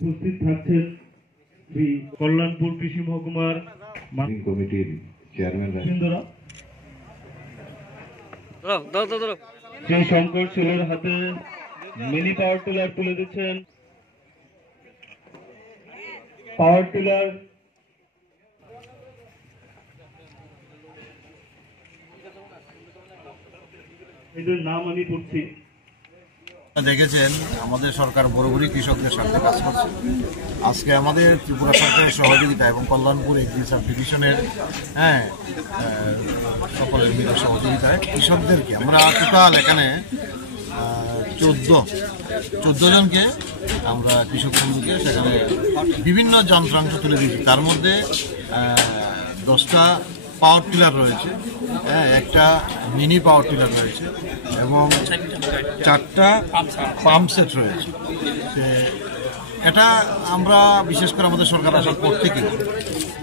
উপস্থিত থাকছেন শ্রী কল্যাণপুর কৃষি মহকুমার কমিটির চেয়ারম্যান শ্রী শঙ্কর ছেলের হাতে মিনি পাওয়ার টিলার তুলে দিচ্ছেন। পাওয়ার টিলার এদের নাম আমি পড়ছি। দেখেছেন আমাদের সরকার বরাবরই কৃষকদের স্বার্থে কাজ করছে। আজকে আমাদের ত্রিপুরা সরকারের সহযোগিতা এবং কল্যাণপুর এগ্রিকালচার ডিভিশনের সকলের মিলে সহযোগিতায় কৃষকদেরকে আমরা টোটাল এখানে 14 জনকে আমরা কৃষক বন্ধুকে সেখানে বিভিন্ন যন্ত্রাংশ তুলে দিয়েছি। তার মধ্যে 10টা পাওয়ার টিলার রয়েছে, একটা মিনি পাওয়ার টিলার রয়েছে এবং 4টা পাম্প সেট রয়েছে। এটা আমরা বিশেষ করে আমাদের সরকার আসার পর থেকে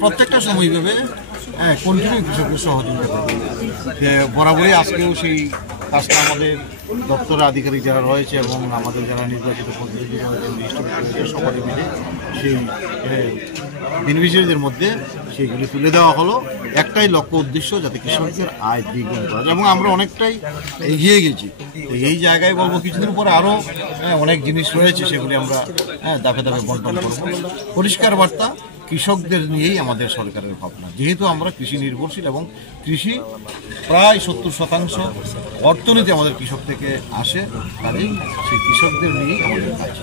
প্রত্যেকটা সময়ভাবে কন্টিনিউ কৃষকদের সহযোগিতা করবে। বরাবরই আজকেও সেই কাজটা আমাদের দপ্তরের আধিকারিক যারা রয়েছে এবং আমাদের যারা নির্বাচিত প্রতিনিধি রয়েছে সবাই মিলে সেই বেনিফিশিয়ারিদের মধ্যে সেইগুলি তুলে দেওয়া হলো। একটাই লক্ষ্য উদ্দেশ্য, যাতে কৃষকদের আয় দ্বিগুণ করা যায় এবং আমরা অনেকটাই এগিয়ে গেছি। এই জায়গায় বলবো কিছুদিন পরে আরও অনেক জিনিস রয়েছে, সেগুলি আমরা ধাপে ধাপে বন্টন করব। পরিষ্কার বার্তা, কৃষকদের নিয়েই আমাদের সরকারের ভাবনা। যেহেতু আমরা কৃষি নির্ভরশীল এবং কৃষি প্রায় 70% অর্থনীতি আমাদের কৃষক থেকে আসে, কাজেই সেই কৃষকদের নিয়েই আমাদের কাজ।